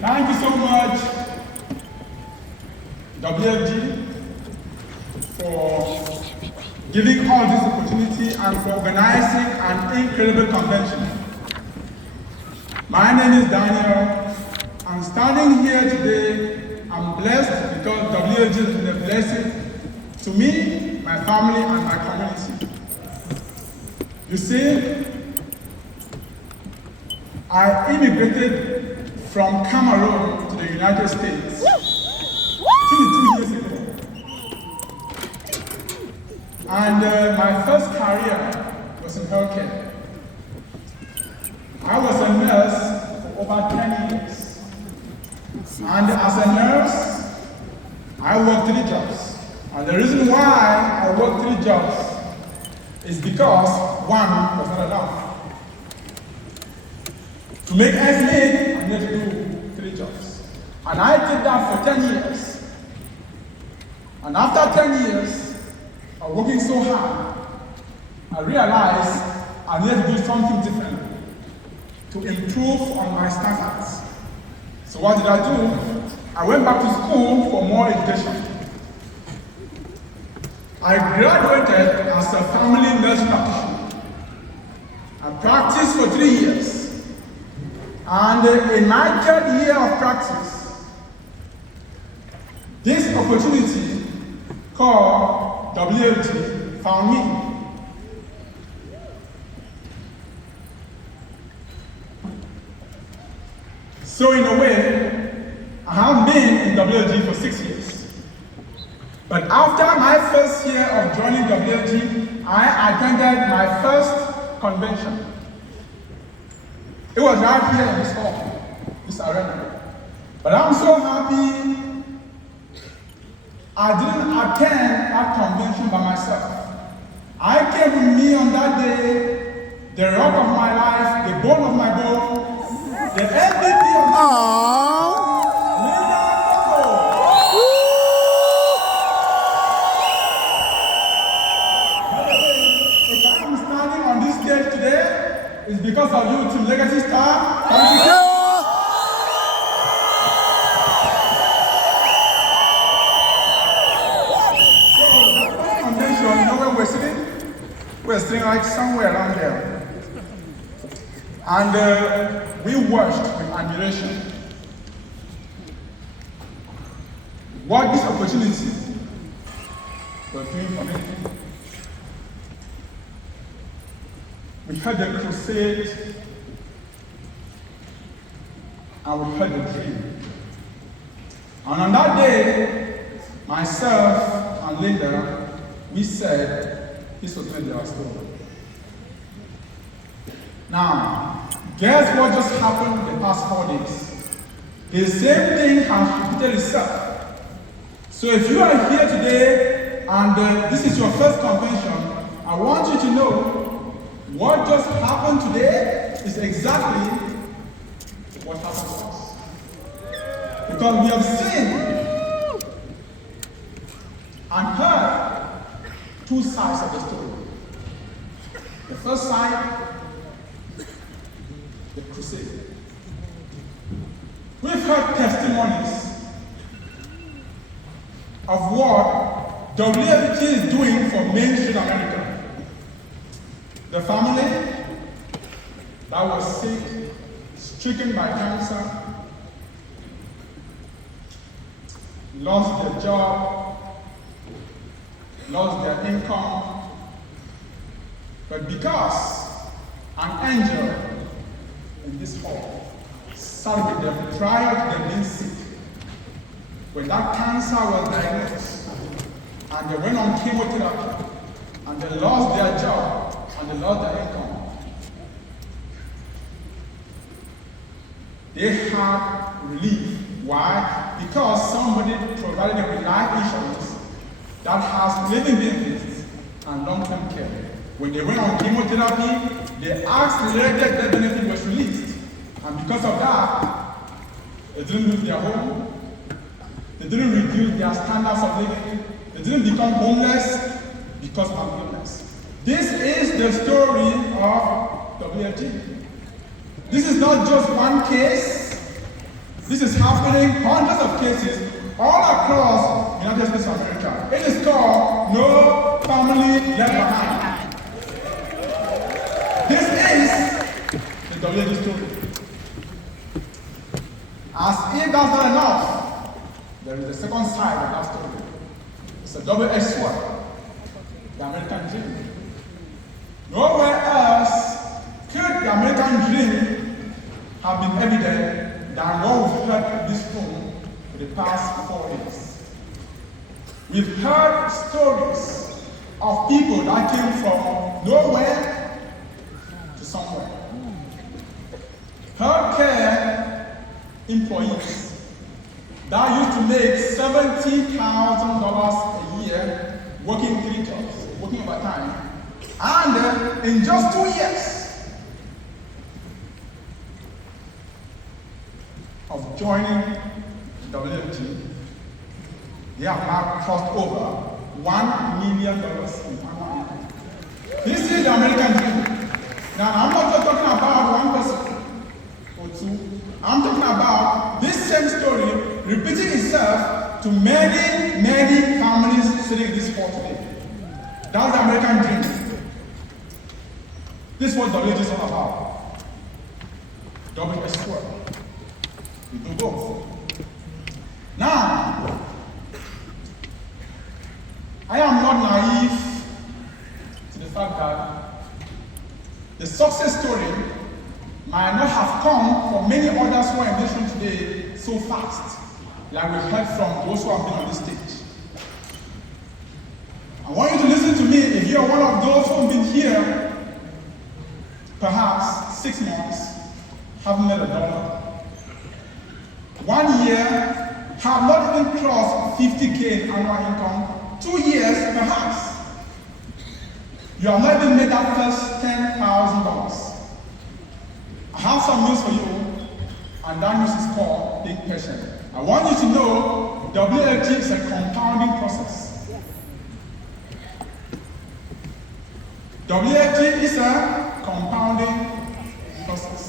Thank you so much, WFG, for giving us this opportunity and for organizing an incredible convention. My name is Daniel. I'm standing here today. I'm blessed because WFG has been a blessing to me, my family, and my community. You see, I immigrated from Cameroon to the United States 22 years ago. And my first career was in healthcare. I was a nurse for over 10 years. And as a nurse, I worked 3 jobs. And the reason why I worked 3 jobs is because one was not enough. To make ends meet, I need to do 3 jobs. And I did that for 10 years. And after 10 years of working so hard, I realized I needed to do something different to improve on my standards. So what did I do? I went back to school for more education. I graduated as a family nurse practitioner. I practiced for 3 years. And in my 3rd year of practice, this opportunity called WFG found me. So in a way, I have been in WFG for 6 years. But after my 1st year of joining WFG, I attended my first convention. It was right here in this hall, this arena. But I'm so happy I didn't attend that convention by myself. I came with me on that day, the rock of my life, the bone of my bone, the MVP of my life. If I'm standing on this stage today, it's because of you, Team Legacy Star. Thank you. We're sitting like somewhere around there. And we watched with admiration what this opportunity was doing for me. We heard the crusade and we heard the dream. And on that day, myself and Linda, we said, this was going to be our story. Now, guess what just happened the past 4 days? The same thing has repeated itself. So if you are here today and this is your first convention, I want you to know what just happened today is exactly what happened to us. Because we have seen and heard 2 sides of the story. The first side, the crusade. We've heard testimonies of what WFG is doing for mainstream America. The family that was sick, stricken by cancer, lost their job, lost their income, but because an angel in this hall sat with them prior to them being sick, when that cancer was diagnosed, and they went on chemotherapy, and they lost their job, and they lost their income, they had relief. Why? Because somebody provided them with life insurance that has living benefits and long-term care. When they went on chemotherapy, the accelerated death benefit was released. And because of that, they didn't lose their home, they didn't reduce their standards of living, they didn't become homeless because of illness. This is the story of WFG. This is not just one case, This is happening, hundreds of cases, all across the United States of America. It is called No Family Left Behind. This is the WFG story. As if that's not enough, there is a second side of that story. It's a double-edged sword, the American dream. Nowhere else could the American dream have been evident than what we've heard in this room for the past 4 days. We've heard stories of people that came from nowhere to somewhere. Healthcare employees that used to make $70,000 a year working 3 jobs, working overtime, and in just 2 years of joining WFG, they have now crossed over $1 million in annual income. This is the American dream. Now, I'm not just talking about one person or two. I'm talking about this same story repeating itself to many, many families sitting in this hall today. That's the American dream. This is what WFG is all about. WFG square. We do both. Now, I am not naive to the fact that the success story might not have come from many others who are in this room today so fast, like we've heard from those who have been on this stage. I want you to listen to me if you are one of those who have been here perhaps 6 months, haven't made $1. 1 year, have not even crossed $50K in annual income. 2 years, perhaps. You have not even made that first $10,000. I have some news for you, and that news is called being patient. I want you to know WFG is a compounding process. WFG is a compounding process.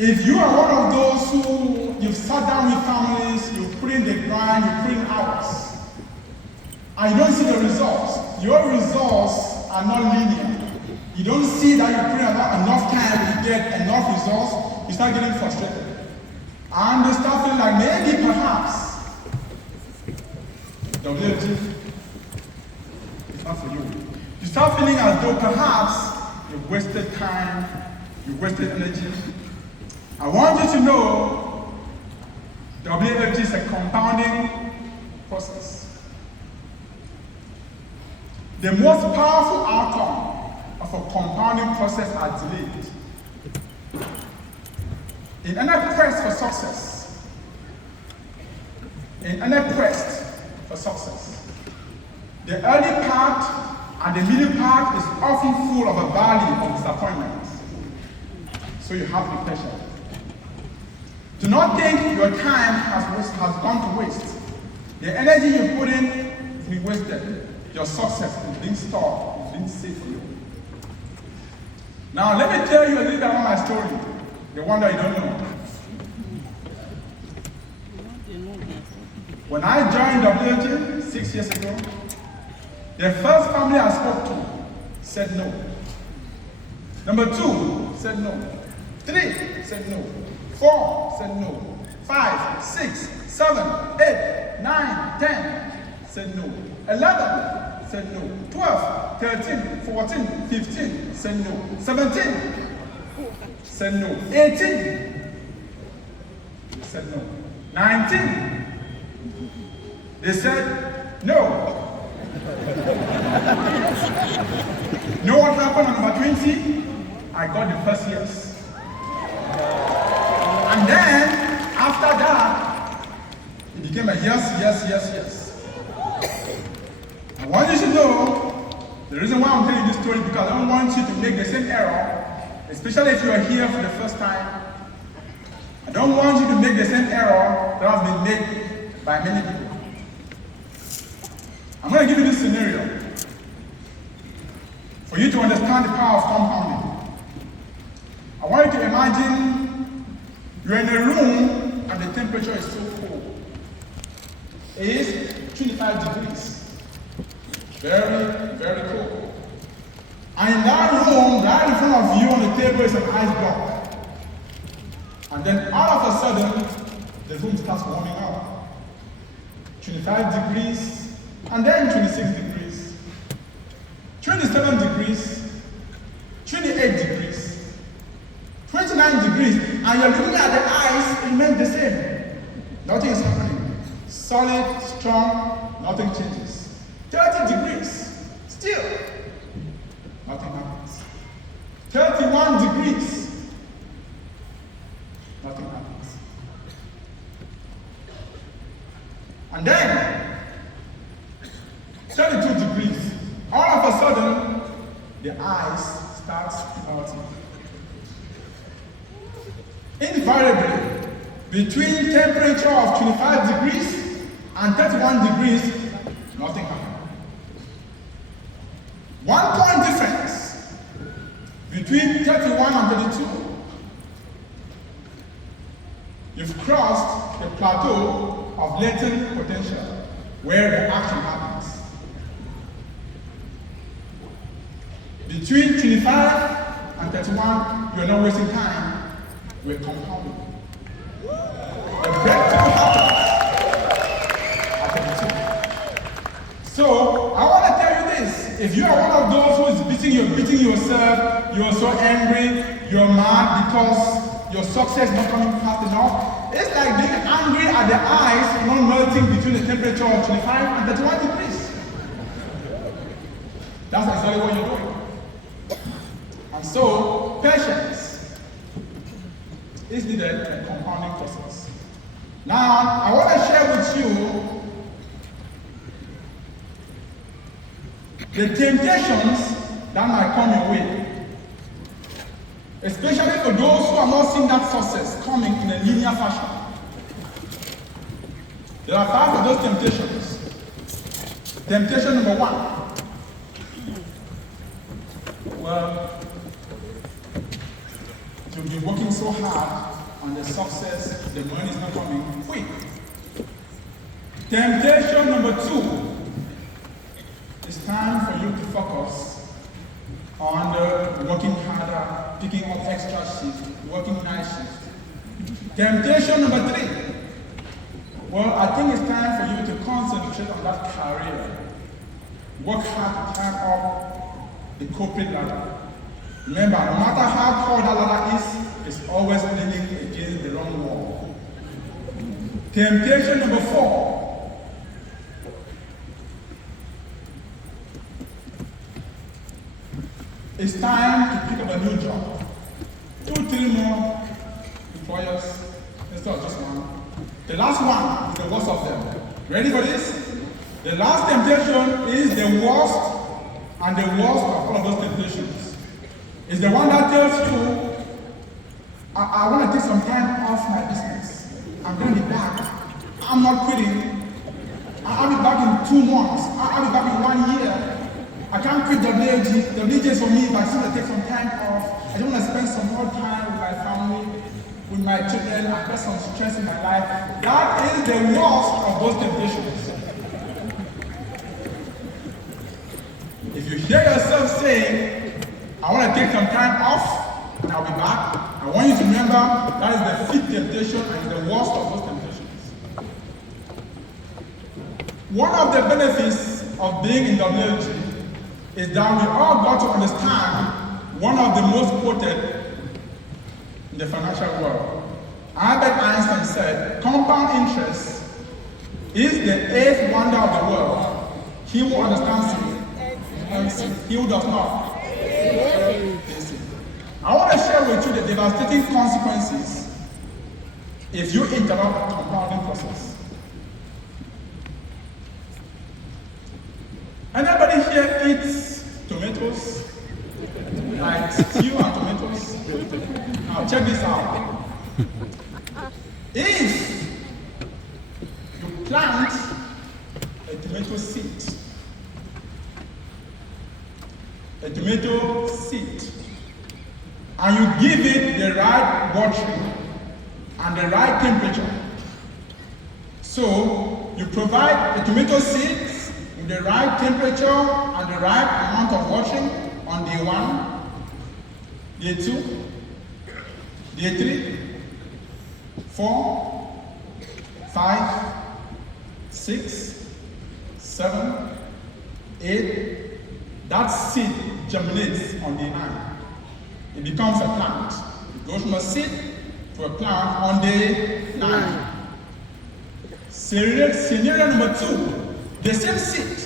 If you are one of those who you've sat down with families, you've put in the grind, you put in hours, and you don't see the results, your results are not linear. You don't see that you put in enough time, you get enough results, you start getting frustrated. And you start feeling like maybe perhaps WFG is not for you. You start feeling as though perhaps you've wasted time, you've wasted energy. I want you to know WFG is a compounding process. The most powerful outcome of a compounding process are delayed. In any quest for success, the early part and the middle part is often full of a valley of disappointment. So you have to be patient. Do not think your time has gone to waste. The energy you put in is being wasted. Your success is being stored, is being saved for you. Now let me tell you a little bit about my story, the one that you don't know. When I joined WFG 6 years ago, the first family I spoke to said no. Number 2 said no. 3 said no. 4 said no. 5, 6, 7, 8, 9, 10 said no. 11 said no. 12, 13, 14, 15 said no. 17 said no. 18 said no. 19 they said no. Know what happened on number 20? I got the first yes. And then, after that, it became a yes, yes, yes, yes. I want you to know, the reason why I'm telling you this story is because I don't want you to make the same error, especially if you are here for the first time. I don't want you to make the same error that has been made by many people. I'm going to give you this scenario for you to understand the power of compounding. want you to imagine you're in a room and the temperature is so cold. It is 25 degrees. Very, very cold. And in that room, right in front of you on the table is an ice block. And then all of a sudden, the room starts warming up. 25 degrees, and then 26 degrees, 27 degrees, 28 degrees, 29 degrees, and you're looking at the ice, it remains the same. Nothing is happening. Solid, strong, nothing changes. 30 degrees, still, nothing happens. 31 degrees, nothing happens. And then, 32 degrees, all of a sudden, the ice starts melting. Invariably, between temperature of 25 degrees and 31 degrees, nothing happens. 1 point difference between 31 and 32. You've crossed the plateau of latent potential where the action happens. Between 25 and 31, you're not wasting time, we're compounding. The breakthrough happens at 32. So, I want to tell you this. If you are one of those who is beating yourself, you're so angry, you're mad because your success is not coming fast enough, it's like being angry at the ice not melting between the temperature of 25 and 31 degrees. That's exactly what you're doing. And so, patience is needed in a compounding process. Now, I want to share with you the temptations that might come your way. Especially for those who are not seeing that success coming in a linear fashion. There are 5 of those temptations. Temptation number 1. Well, you've been working so hard on the success, the money is not coming quick. Temptation number 2. It's time for you to focus on working harder, picking up extra shifts, working night shifts. Temptation number 3. Well, I think it's time for you to concentrate on that career. Work hard to climb up the corporate ladder. Remember, no matter how tall that ladder is, it's always leaning against the wrong wall. Temptation number 4. It's time to pick up a new job. 2, 3 more employers instead of just one. The last one is the worst of them. Ready for this? The last temptation is the worst and the worst of all of those temptations. It's the one that tells you, I want to take some time off my business. I'm going to be back. I'm not quitting. I'll be back in 2 months. I'll be back in 1 year. I can't quit WFG. WFG is for me, but I still want to take some time off. I don't want to spend some more time with my family, with my children. I've got some stress in my life. That is the worst of those temptations. If you hear yourself saying, I want to take some time off and I'll be back, I want you to remember that is the 5th temptation and the worst of those temptations. One of the benefits of being in WFG is that we all got to understand one of the most quoted in the financial world. Albert Einstein said, compound interest is the 8th wonder of the world. He who understands it, he who does not. I want to share with you the devastating consequences if you interrupt the compounding process. Anybody here eats tomatoes? Like stew and tomatoes? Now check this out. If you plant a tomato seed, and you give it the right watering and the right temperature. So you provide the tomato seeds with the right temperature and the right amount of watering on day 1, day 2, day 3, 4, 5, 6, 7, 8. That seed germinates on day 9. It becomes a plant. It goes from a seed to a plant on day 9. Scenario number 2, the same seed.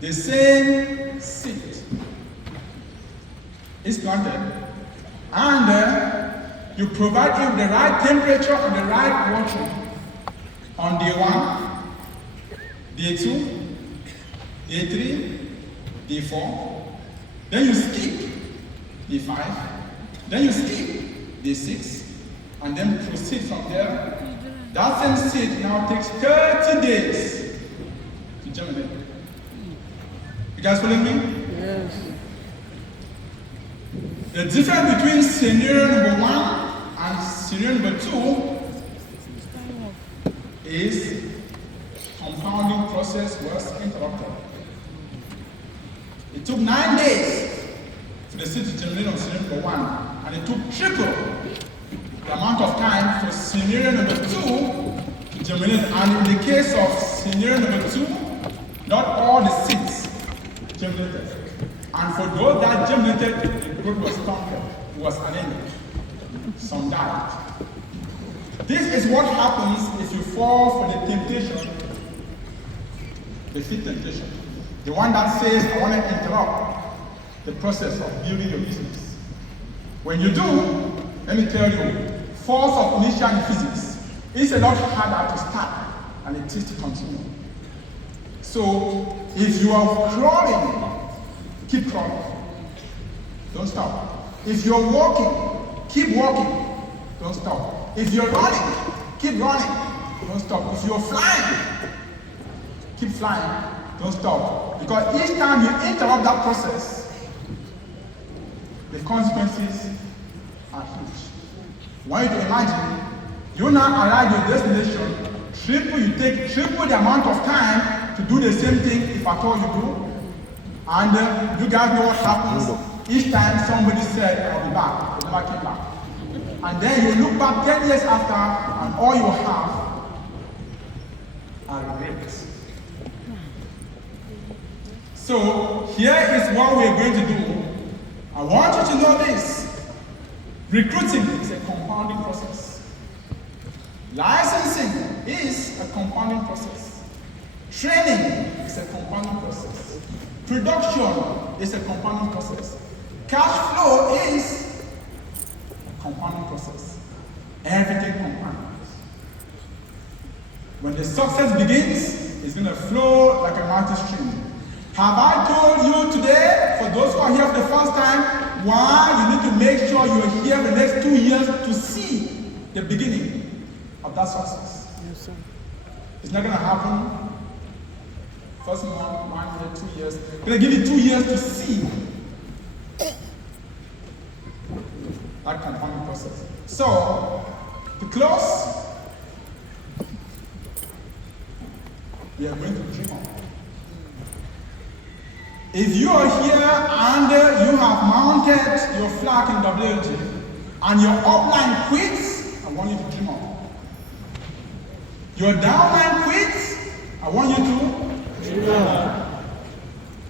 The same seed is planted, and you provide it with the right temperature and the right watering on day 1, day 2, day 3, day 4, then you skip day 5, then you skip day 6, and then proceed from there. That same seed now takes 30 days to germinate. You guys following me? Yes. The difference between scenario number 1 and scenario number 2 is compounding process was interrupted. It took 9 days for the seed to germinate on scenario number 1, and it took triple the amount of time for scenario number 2 to germinate. And in the case of scenario number 2, not all the seeds germinated. And for those that germinated, the growth was stunted. It was anemic. Some died. This is what happens if you fall for the temptation, the fifth temptation. The one that says, I want to interrupt the process of building your business. When you do, let me tell you, force of inertia in physics is a lot harder to start than it is to continue. So, if you are crawling, keep crawling. Don't stop. If you're walking, keep walking. Don't stop. If you're running, keep running. Don't stop. If you're flying, keep flying. Don't stop. Because each time you interrupt that process, the consequences are huge. I want you to imagine, you now arrive at your destination, you take triple the amount of time to do the same thing if at all you do. And you guys know what happens. Each time somebody said, I'll be back, they never came back. And then you look back 10 years after, and all you have are regrets. So here is what we're going to do. I want you to know this. Recruiting is a compounding process. Licensing is a compounding process. Training is a compounding process. Production is a compounding process. Cash flow is a compounding process. Everything compounds. When the success begins, it's going to flow like a mountain stream. Have I told you today, for those who are here for the first time, why you need to make sure you are here for the next 2 years to see the beginning of that success? Yes, sir. It's not going to happen first month, 1 year, 2 years. I'm going to give you 2 years to see that compounding process. So, to close, we are going to dream on. If you are here and you have mounted your flag in WFG and your upline quits, I want you to dream on. Your downline quits, I want you to dream on.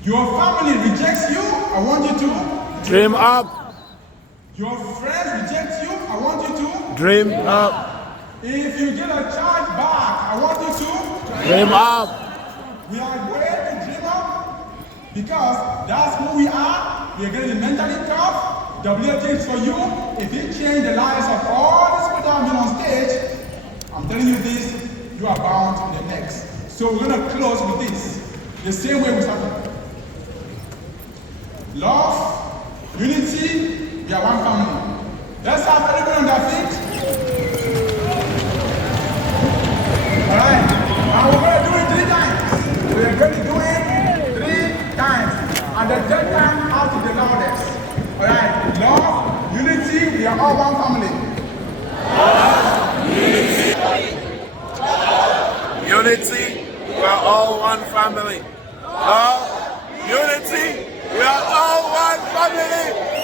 Your family rejects you, I want you to Dream up. Your friends reject you, I want you to Dream up. If you get a charge back, I want you to Dream up. We are going to dream up because that's who we are. We are going to be mentally tough. WFG is for you. If you change the lives of all these people that have been on stage, I'm telling you this, you are bound to the next. So we're going to close with this, the same way we started. Love, unity, we are one family. Let's have everyone on their feet. All right, and we're going to do it 3 times. We're going to do it 3 times. And the third time, out to the loudest. All right. all one family. Unity, we are all one family. Love, unity, we are all one family.